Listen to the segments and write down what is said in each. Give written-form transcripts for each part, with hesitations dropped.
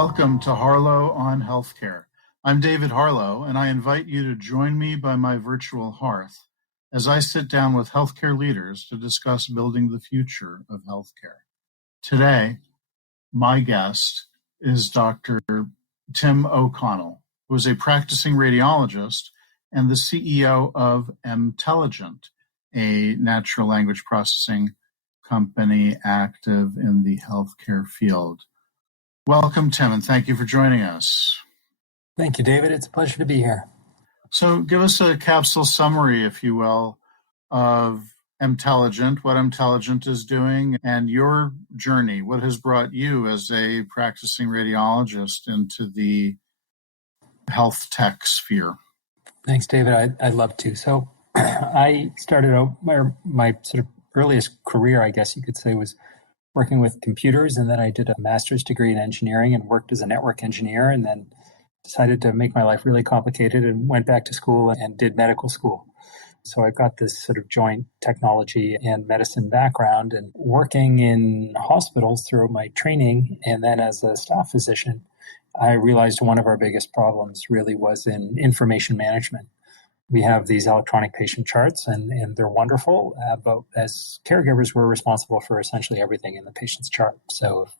Welcome to Harlow On Healthcare. I'm David Harlow, and I invite you to join me by my virtual hearth as I sit down with healthcare leaders to discuss building the future of healthcare. Today, my guest is Dr. Tim O'Connell, who is a practicing radiologist and the CEO of Emtelligent, a natural language processing company active in the healthcare field. Welcome, Tim, and thank you for joining us. Thank you, David. It's a pleasure to be here. So give us a capsule summary, if you will, of Emtelligent, what Emtelligent is doing, and your journey. What has brought you as a practicing radiologist into the health tech sphere? Thanks, David. I'd love to. So I started out my sort of earliest career, I guess you could say, was working with computers, and then I did a master's degree in engineering and worked as a network engineer, and then decided to make my life really complicated and went back to school and did medical school. So I've got this sort of joint technology and medicine background, and working in hospitals throughout my training, and then as a staff physician, I realized one of our biggest problems really was in information management. We have these electronic patient charts, and they're wonderful, but as caregivers, we're responsible for essentially everything in the patient's chart. So if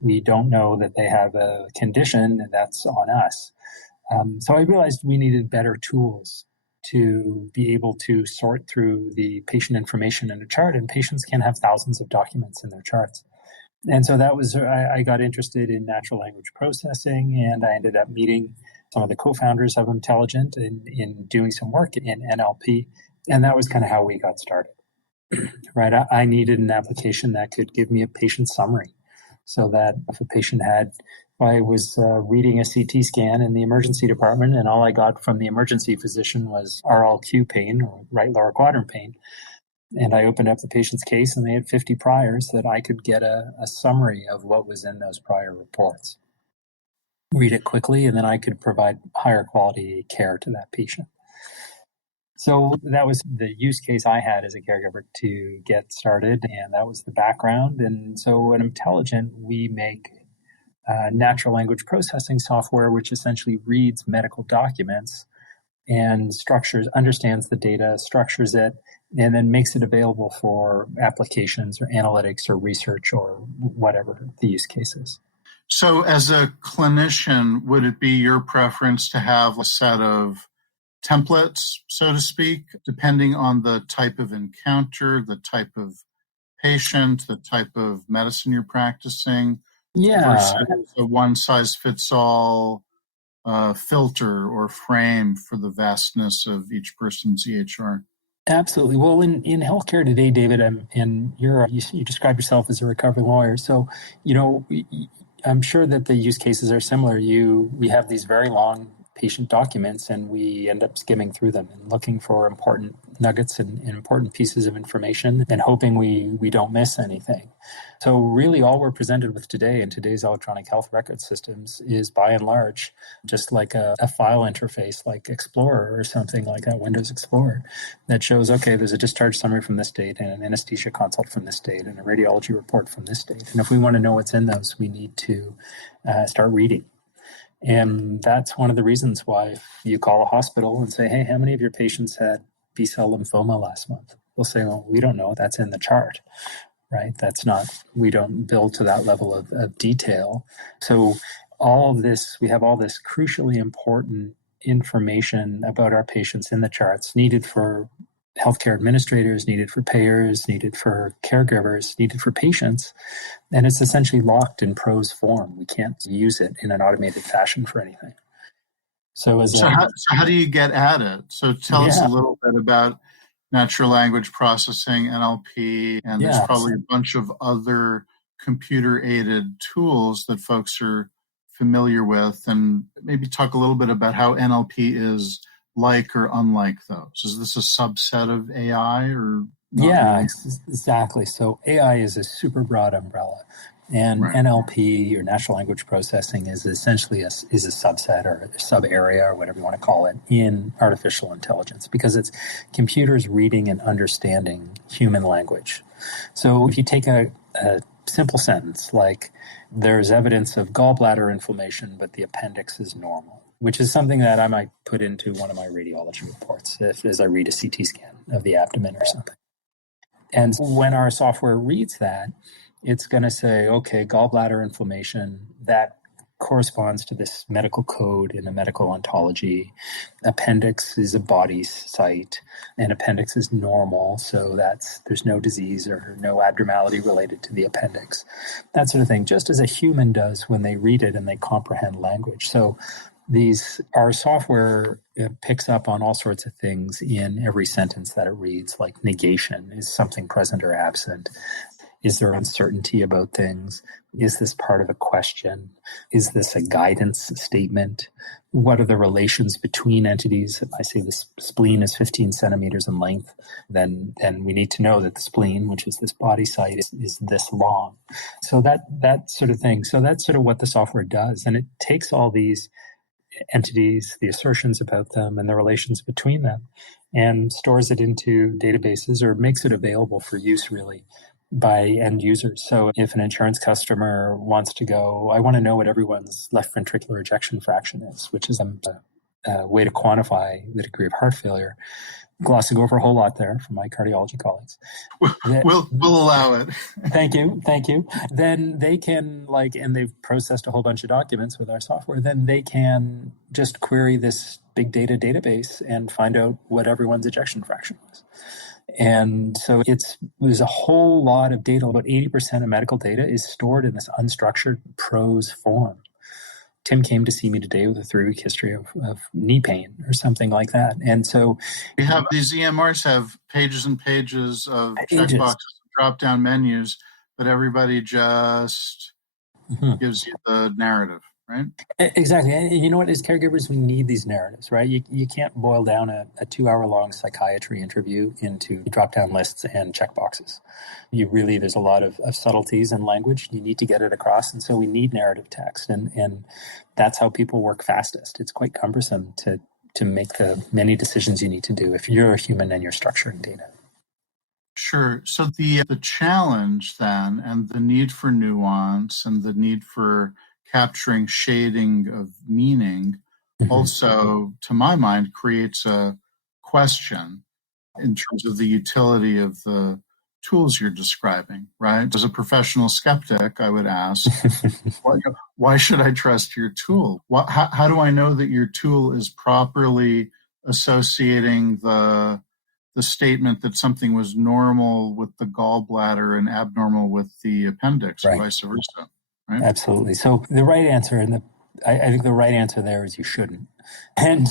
we don't know that they have a condition, that's on us. So I realized we needed better tools to be able to sort through the patient information in a chart, and patients can have thousands of documents in their charts. And so that was, I got interested in natural language processing, and I ended up meeting some of the co-founders of Emtelligent in doing some work in NLP. And that was kind of how we got started, right? I needed an application that could give me a patient summary so that if a patient I was reading a CT scan in the emergency department, and all I got from the emergency physician was RLQ pain, or right lower quadrant pain. And I opened up the patient's case, and they had 50 priors, that I could get a summary of what was in those prior reports, read it quickly, and then I could provide higher quality care to that patient. So that was the use case I had as a caregiver to get started, and that was the background. And so at Emtelligent, we make natural language processing software, which essentially reads medical documents and understands the data, structures it, and then makes it available for applications or analytics or research or whatever the use case is. So as a clinician, would it be your preference to have a set of templates, so to speak, depending on the type of encounter, the type of patient, the type of medicine you're practicing? Yeah. Versus a one-size-fits-all filter or frame for the vastness of each person's EHR? Absolutely. Well, in healthcare today, David, and you describe yourself as a recovering lawyer. So, I'm sure that the use cases are similar. We have these very long patient documents, and we end up skimming through them and looking for important nuggets and important pieces of information and hoping we don't miss anything. So really all we're presented with today in today's electronic health record systems is by and large just like a file interface like Explorer or something like that, Windows Explorer, that shows, okay, there's a discharge summary from this date and an anesthesia consult from this date and a radiology report from this date. And if we want to know what's in those, we need to start reading. And that's one of the reasons why you call a hospital and say, hey, how many of your patients had B-cell lymphoma last month? They'll say, well, we don't know. That's in the chart, right? We don't build to that level of detail. So all of this, we have all this crucially important information about our patients in the charts needed for healthcare administrators, needed for payers, needed for caregivers, needed for patients. And it's essentially locked in prose form. We can't use it in an automated fashion for anything. So how do you get at it? So tell us a little bit about natural language processing, NLP, and there's probably a bunch of other computer-aided tools that folks are familiar with, and maybe talk a little bit about how NLP is like or unlike those. Is this a subset of AI or not? Yeah, exactly. So AI is a super broad umbrella, and NLP, or natural language processing, is essentially a subset or a sub area or whatever you want to call it in artificial intelligence, because it's computers reading and understanding human language. So if you take a simple sentence like, there's evidence of gallbladder inflammation, but the appendix is normal, which is something that I might put into one of my radiology reports as I read a CT scan of the abdomen or something. And when our software reads that, it's going to say, okay, gallbladder inflammation, that corresponds to this medical code in a medical ontology. Appendix is a body site, and appendix is normal, so there's no disease or no abnormality related to the appendix. That sort of thing, just as a human does when they read it and they comprehend language. So our software picks up on all sorts of things in every sentence that it reads, like negation. Is something present or absent? Is there uncertainty about things? Is this part of a question? Is this a guidance statement? What are the relations between entities? If I say the spleen is 15 centimeters in length, then we need to know that the spleen, which is this body site, is this long. So that sort of thing. So that's sort of what the software does. And it takes all these entities, the assertions about them, and the relations between them, and stores it into databases or makes it available for use really by end users. So if an insurance customer wants to go, I want to know what everyone's left ventricular ejection fraction is, which is a way to quantify the degree of heart failure. Glossing over a whole lot there for my cardiology colleagues. We'll allow it. Thank you. Then they can and they've processed a whole bunch of documents with our software, then they can just query this big data database and find out what everyone's ejection fraction was. And so there's a whole lot of data. About 80% of medical data is stored in this unstructured prose form. Tim came to see me today with a 3-week history of knee pain or something like that. And so we have these EMRs have pages and pages of checkboxes, drop-down menus, but everybody just gives you the narrative, right? Exactly. And you know what? As caregivers, we need these narratives, right? You can't boil down a 2-hour-long psychiatry interview into drop-down lists and checkboxes. There's a lot of subtleties in language. You need to get it across. And so we need narrative text. And that's how people work fastest. It's quite cumbersome to make the many decisions you need to do if you're a human and you're structuring data. Sure. So the challenge then, and the need for nuance and the need for capturing shading of meaning also, to my mind, creates a question in terms of the utility of the tools you're describing, right? As a professional skeptic, I would ask, why should I trust your tool? How do I know that your tool is properly associating the statement that something was normal with the gallbladder and abnormal with the appendix, right, or vice versa? Right? Absolutely. So the right answer, I think the right answer there is you shouldn't. And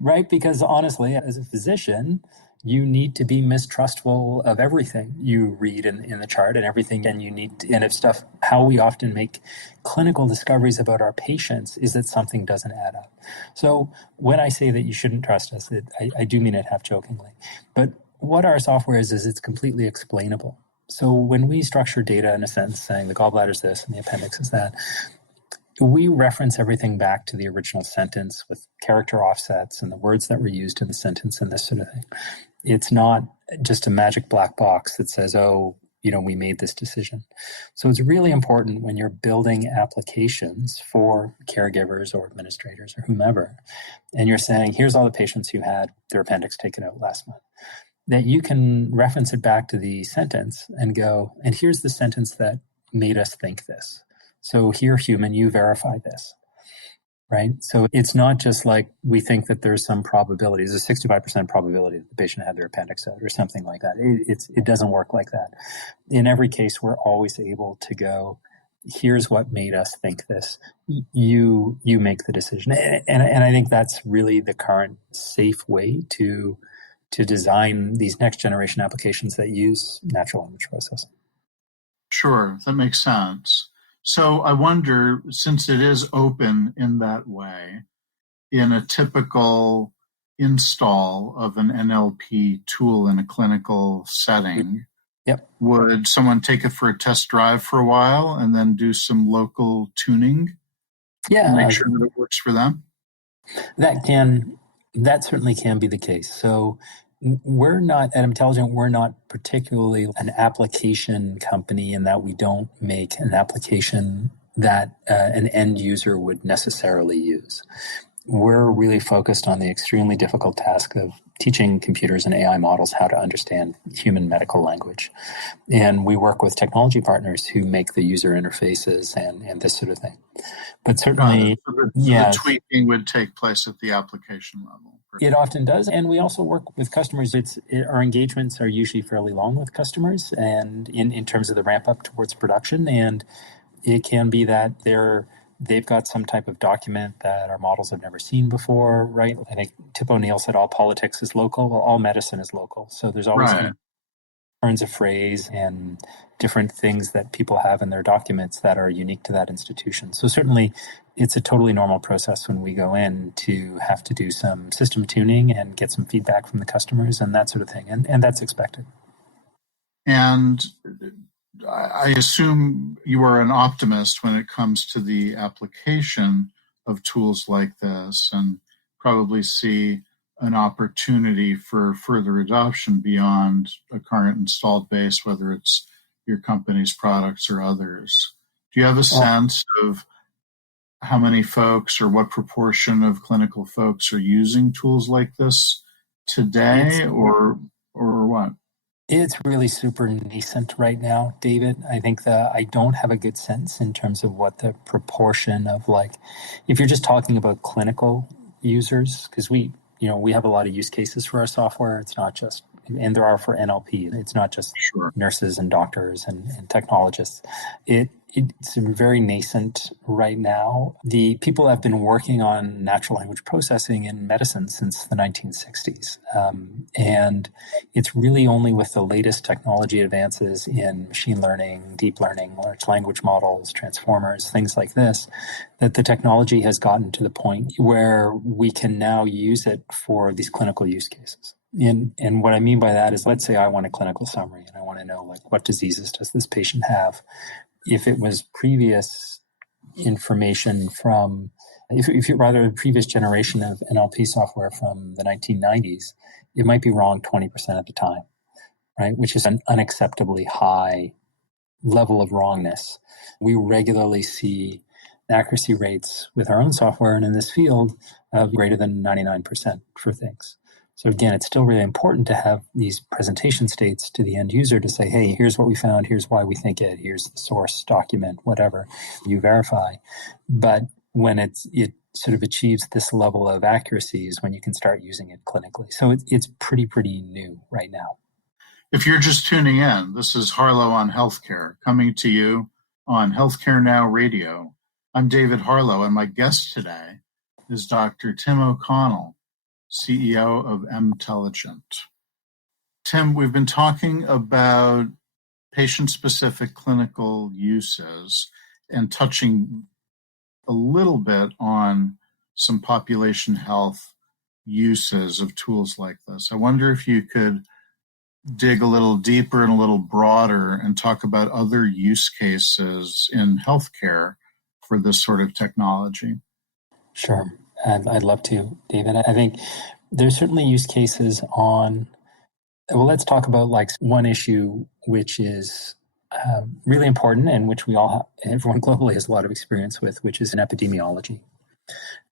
right, because honestly, as a physician, you need to be mistrustful of everything you read in the chart and everything. And how we often make clinical discoveries about our patients is that something doesn't add up. So when I say that you shouldn't trust us, I do mean it half jokingly. But what our software is it's completely explainable. So when we structure data in a sentence saying the gallbladder is this and the appendix is that, we reference everything back to the original sentence with character offsets and the words that were used in the sentence and this sort of thing. It's not just a magic black box that says, we made this decision. So it's really important when you're building applications for caregivers or administrators or whomever, and you're saying, here's all the patients who had their appendix taken out last month, that you can reference it back to the sentence and go, and here's the sentence that made us think this. So here, human, you verify this, right? So it's not just like we think that there's some probability. There's a 65% probability that the patient had their appendix out or something like that. It doesn't work like that. In every case, we're always able to go, here's what made us think this. You make the decision. And I think that's really the current safe way to design these next generation applications that use natural language processing. Sure, that makes sense. So I wonder, since it is open in that way, in a typical install of an NLP tool in a clinical setting, would someone take it for a test drive for a while and then do some local tuning to make sure that it works for them? That certainly can be the case. So We're not, at Emtelligent, we're not particularly an application company in that we don't make an application that an end user would necessarily use. We're really focused on the extremely difficult task of teaching computers and AI models how to understand human medical language. And we work with technology partners who make the user interfaces and this sort of thing. But certainly, the tweaking would take place at the application level. It often does. And we also work with customers. Our engagements are usually fairly long with customers and in terms of the ramp up towards production. And it can be that they've got some type of document that our models have never seen before, right? I think Tip O'Neill said all politics is local. Well, all medicine is local. So there's always turns of phrase and different things that people have in their documents that are unique to that institution. So certainly it's a totally normal process when we go in to have to do some system tuning and get some feedback from the customers and that sort of thing. And that's expected. And I assume you are an optimist when it comes to the application of tools like this and probably see an opportunity for further adoption beyond a current installed base, whether it's your company's products or others. Do you have a sense of how many folks or what proportion of clinical folks are using tools like this today or what? It's really super nascent right now, David. I think that I don't have a good sense in terms of what the proportion of if you're just talking about clinical users, because we have a lot of use cases for our software. It's not just, and there are for NLP. It's not just nurses and doctors and technologists. It's very nascent right now. The people have been working on natural language processing in medicine since the 1960s. And it's really only with the latest technology advances in machine learning, deep learning, large language models, transformers, things like this, that the technology has gotten to the point where we can now use it for these clinical use cases. And what I mean by that is, let's say I want a clinical summary and I want to know what diseases does this patient have. If it was previous information from, if you rather a previous generation of NLP software from the 1990s, it might be wrong 20% of the time, right? Which is an unacceptably high level of wrongness. We regularly see accuracy rates with our own software and in this field of greater than 99% for things. So again, it's still really important to have these presentation states to the end user to say, hey, here's what we found, here's why we think it, here's the source document, whatever, you verify. But when it sort of achieves this level of accuracy is when you can start using it clinically. So it's pretty new right now. If you're just tuning in, this is Harlow on Healthcare, coming to you on Healthcare Now Radio. I'm David Harlow, and my guest today is Dr. Tim O'Connell, CEO of emtelligent. Tim, we've been talking about patient-specific clinical uses and touching a little bit on some population health uses of tools like this. I wonder if you could dig a little deeper and a little broader and talk about other use cases in healthcare for this sort of technology. Sure. I'd love to, David. I think there's certainly use cases on, well, let's talk about one issue which is really important and which everyone globally has a lot of experience with, which is in epidemiology,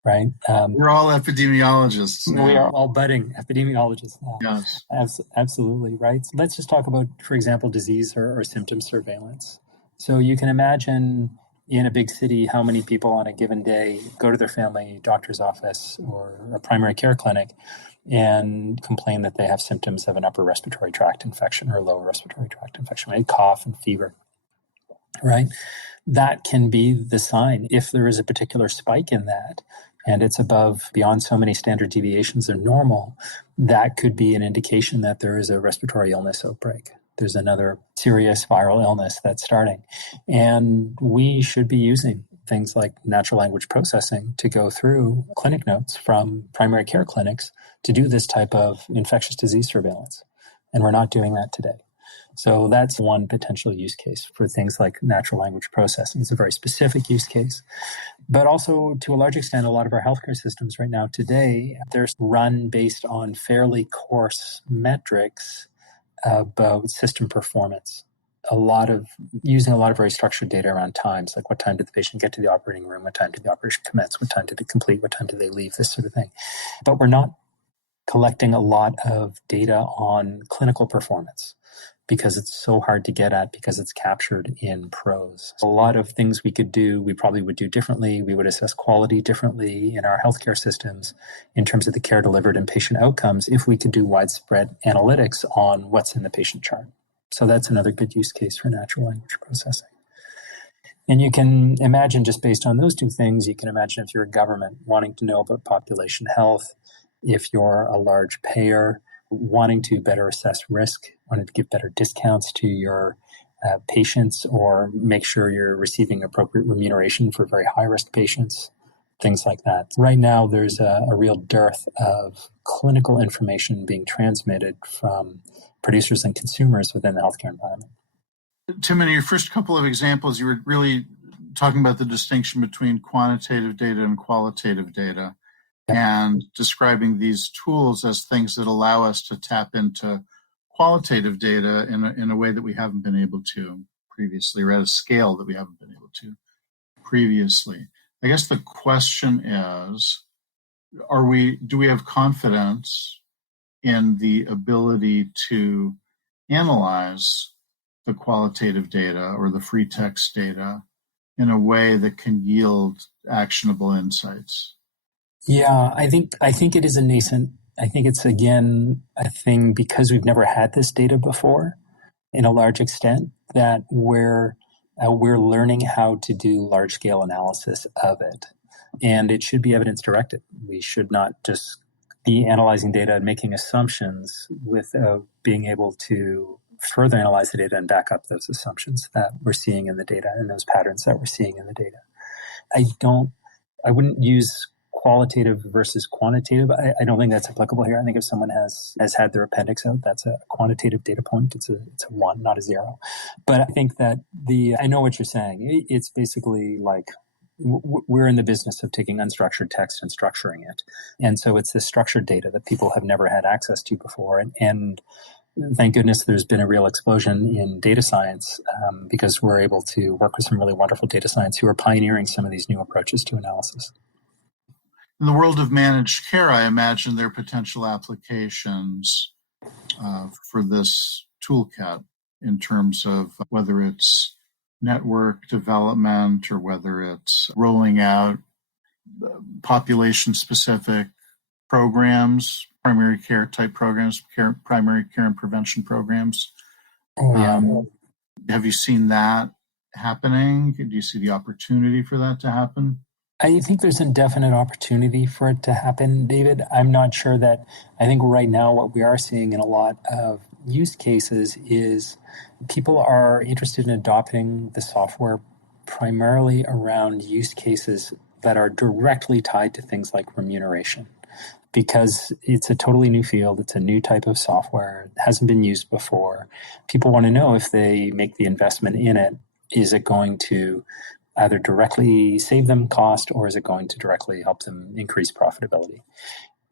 right? We're all epidemiologists now. We are all budding epidemiologists now. Yes. Absolutely, right? So let's just talk about, for example, disease or symptom surveillance. So you can imagine in a big city how many people on a given day go to their family doctor's office or a primary care clinic and complain that they have symptoms of an upper respiratory tract infection or a lower respiratory tract infection, right? Cough and fever, right? That can be the sign. If there is a particular spike in that and it's beyond so many standard deviations of normal, that could be an indication that there is a respiratory illness outbreak. There's another serious viral illness that's starting. And we should be using things like natural language processing to go through clinic notes from primary care clinics to do this type of infectious disease surveillance. And we're not doing that today. So that's one potential use case for things like natural language processing. It's a very specific use case. But also, to a large extent, a lot of our healthcare systems right now today, they're run based on fairly coarse metrics about system performance. Using a lot of very structured data around times, like what time did the patient get to the operating room, what time did the operation commence, what time did it complete, what time did they leave, this sort of thing. But we're not collecting a lot of data on clinical performance because it's so hard to get at because it's captured in prose. A lot of things we could do, we probably would do differently. We would assess quality differently in our healthcare systems in terms of the care delivered and patient outcomes if we could do widespread analytics on what's in the patient chart. So that's another good use case for natural language processing. And you can imagine, just based on those two things, you can imagine if you're a government wanting to know about population health, if you're a large payer wanting to better assess risk, wanting to give better discounts to your patients or make sure you're receiving appropriate remuneration for very high-risk patients, things like that. Right now, there's a real dearth of clinical information being transmitted from producers and consumers within the healthcare environment. Tim, in your first couple of examples, you were really talking about the distinction between quantitative data and qualitative data, and describing these tools as things that allow us to tap into qualitative data in a way that we haven't been able to previously, or at a scale that we haven't been able to previously. I guess the question is, do we have confidence in the ability to analyze the qualitative data or the free text data in a way that can yield actionable insights? Yeah, I think it is a nascent. I think it's, again, a thing because we've never had this data before in a large extent that we're learning how to do large scale analysis of it. And it should be evidence directed. We should not just be analyzing data and making assumptions without being able to further analyze the data and back up those assumptions that we're seeing in the data and those patterns that we're seeing in the data. I wouldn't use qualitative versus quantitative. I don't think that's applicable here. I think if someone has had their appendix out, that's a quantitative data point. It's a 1, not a 0. But I think that I know what you're saying. It's basically like we're in the business of taking unstructured text and structuring it. And so it's this structured data that people have never had access to before. And thank goodness there's been a real explosion in data science because we're able to work with some really wonderful data science who are pioneering some of these new approaches to analysis. In the world of managed care, I imagine there are potential applications for this toolkit in terms of whether it's network development or whether it's rolling out population-specific programs, primary care type programs, primary care and prevention programs. Have you seen that happening? Do you see the opportunity for that to happen? I think there's a definite opportunity for it to happen, David. I'm not sure that, I think right now what we are seeing in a lot of use cases is people are interested in adopting the software primarily around use cases that are directly tied to things like remuneration. Because it's a totally new field, it's a new type of software, it hasn't been used before. People want to know if they make the investment in it, is it going to either directly save them cost or is it going to directly help them increase profitability?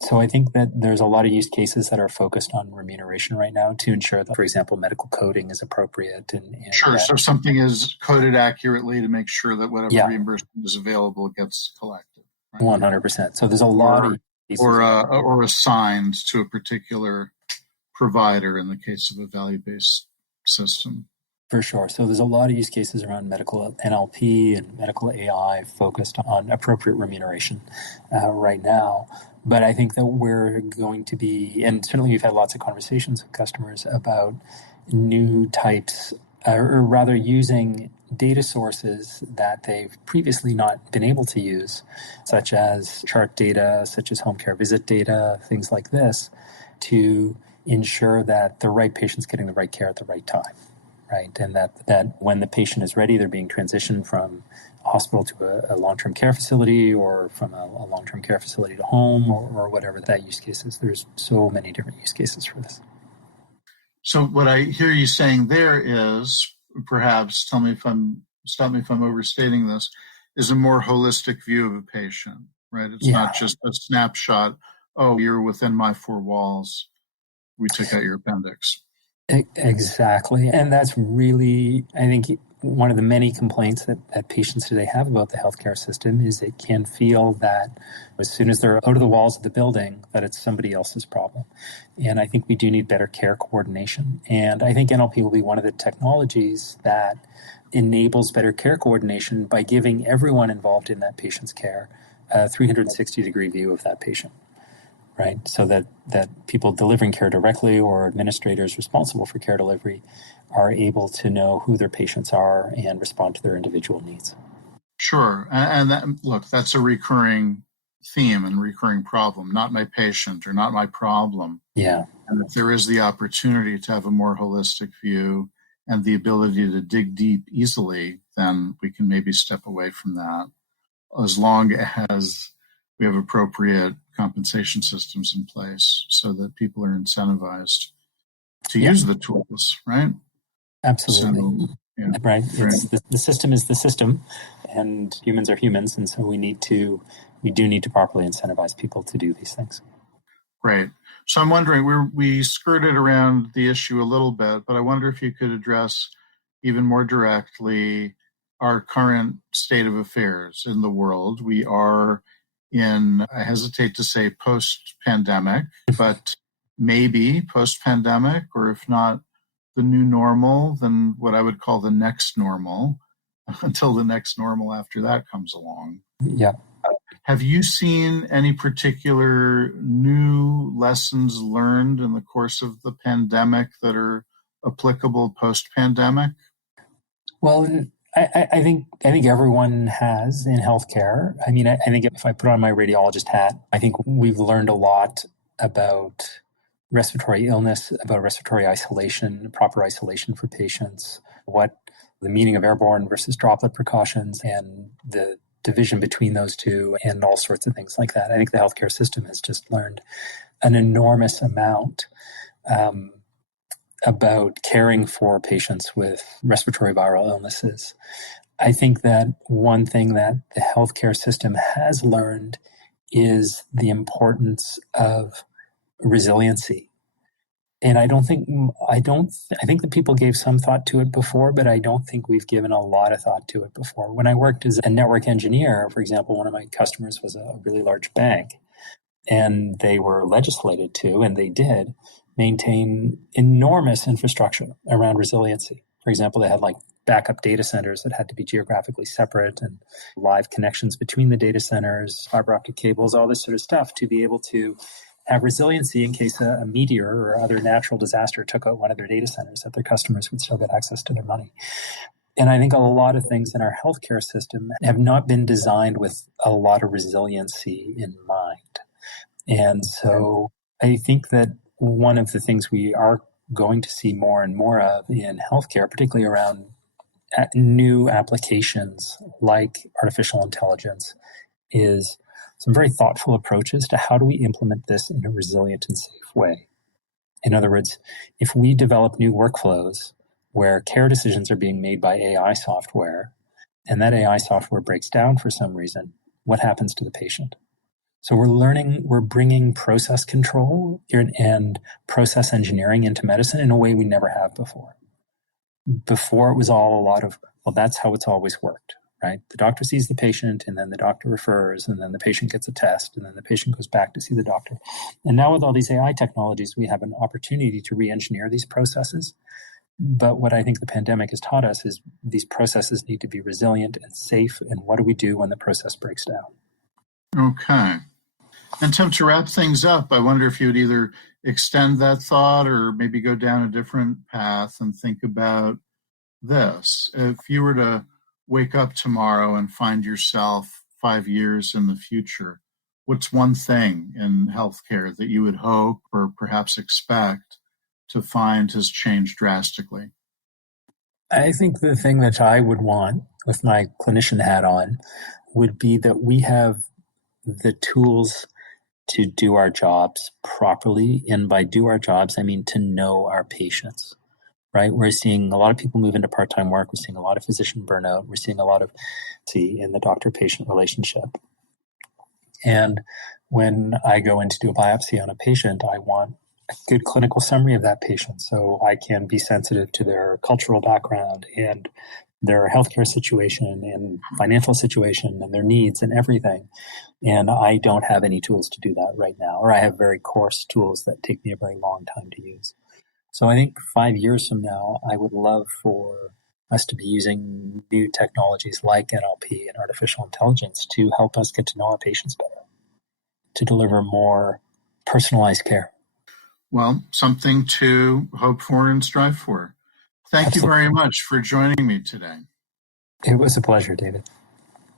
So I think that there's a lot of use cases that are focused on remuneration right now to ensure that, for example, medical coding is appropriate. Sure, so something is coded accurately to make sure that whatever reimbursement is available gets collected. Right? 100%. So there's a lot of or assigned to a particular provider in the case of a value-based system. For sure. So there's a lot of use cases around medical NLP and medical AI focused on appropriate remuneration right now. But I think that we're going to be, and certainly we've had lots of conversations with customers about new types, or rather using data sources that they've previously not been able to use, such as chart data, such as home care visit data, things like this, to ensure that the right patient's getting the right care at the right time. Right, and that when the patient is ready, they're being transitioned from a hospital to a long-term care facility or from a long-term care facility to home or whatever that use case is. There's so many different use cases for this. So what I hear you saying there is, perhaps, stop me if I'm overstating this, is a more holistic view of a patient, right? It's Yeah, not just a snapshot. Oh, you're within my four walls. We took out your appendix. exactly. And that's really, I think, one of the many complaints that patients today have about the healthcare system is they can feel that as soon as they're out of the walls of the building, that it's somebody else's problem. And I think we do need better care coordination. And I think NLP will be one of the technologies that enables better care coordination by giving everyone involved in that patient's care a 360-degree view of that patient, right? So that people delivering care directly or administrators responsible for care delivery are able to know who their patients are and respond to their individual needs. Sure. And that, look, that's a recurring theme and recurring problem, not my patient or not my problem. Yeah. And if there is the opportunity to have a more holistic view and the ability to dig deep easily, then we can maybe step away from that as long as we have appropriate compensation systems in place so that people are incentivized to Yeah, use the tools, right? absolutely. So, yeah, Right. right. It's the system is the system, and humans are humans. And so we do need to properly incentivize people to do these things. Great. So I'm wondering, we skirted around the issue a little bit, but I wonder if you could address even more directly our current state of affairs in the world. We are in, I hesitate to say post-pandemic, but maybe post-pandemic, or if not the new normal, then what I would call the next normal, until the next normal after that comes along. Yeah. Have you seen any particular new lessons learned in the course of the pandemic that are applicable post-pandemic? Well, I think everyone has in healthcare. I mean, I think if I put on my radiologist hat, I think we've learned a lot about respiratory illness, about respiratory isolation, proper isolation for patients, what the meaning of airborne versus droplet precautions, and the division between those two, and all sorts of things like that. I think the healthcare system has just learned an enormous amount. Um, about caring for patients with respiratory viral illnesses. I think that one thing that the healthcare system has learned is the importance of resiliency. And I think that people gave some thought to it before, but I don't think we've given a lot of thought to it before. When I worked as a network engineer, for example, one of my customers was a really large bank, and they were legislated to, and they did, maintain enormous infrastructure around resiliency. For example, they had like backup data centers that had to be geographically separate and live connections between the data centers, fiber optic cables, all this sort of stuff to be able to have resiliency in case a meteor or other natural disaster took out one of their data centers, that their customers would still get access to their money. And I think a lot of things in our healthcare system have not been designed with a lot of resiliency in mind. And so I think that one of the things we are going to see more and more of in healthcare, particularly around new applications like artificial intelligence, is some very thoughtful approaches to how do we implement this in a resilient and safe way. In other words, if we develop new workflows where care decisions are being made by AI software, and that AI software breaks down for some reason, what happens to the patient? So we're bringing process control and process engineering into medicine in a way we never have before. Before it was all a lot of, well, that's how it's always worked, right? The doctor sees the patient, and then the doctor refers, and then the patient gets a test, and then the patient goes back to see the doctor. And now with all these AI technologies, we have an opportunity to re-engineer these processes. But what I think the pandemic has taught us is these processes need to be resilient and safe. And what do we do when the process breaks down? Okay. And Tim, to wrap things up, I wonder if you would either extend that thought or maybe go down a different path and think about this. If you were to wake up tomorrow and find yourself 5 years in the future, what's one thing in healthcare that you would hope or perhaps expect to find has changed drastically? I think the thing that I would want with my clinician hat on would be that we have the tools to do our jobs properly. And by do our jobs, I mean to know our patients, right? We're seeing a lot of people move into part-time work. We're seeing a lot of physician burnout. We're seeing a lot of in the doctor-patient relationship. And when I go in to do a biopsy on a patient, I want a good clinical summary of that patient so I can be sensitive to their cultural background and their healthcare situation and financial situation and their needs and everything. And I don't have any tools to do that right now, or I have very coarse tools that take me a very long time to use. So I think 5 years from now, I would love for us to be using new technologies like NLP and artificial intelligence to help us get to know our patients better, to deliver more personalized care. Well, something to hope for and strive for. Thank Absolutely. you very much for joining me today. It was a pleasure, David.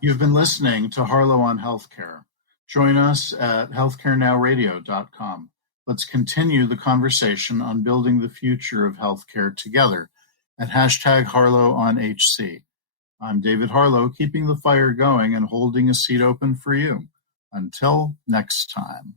You've been listening to Harlow on Healthcare. Join us at healthcarenowradio.com. Let's continue the conversation on building the future of healthcare together at #HarlowOnHC. I'm David Harlow, keeping the fire going and holding a seat open for you. Until next time.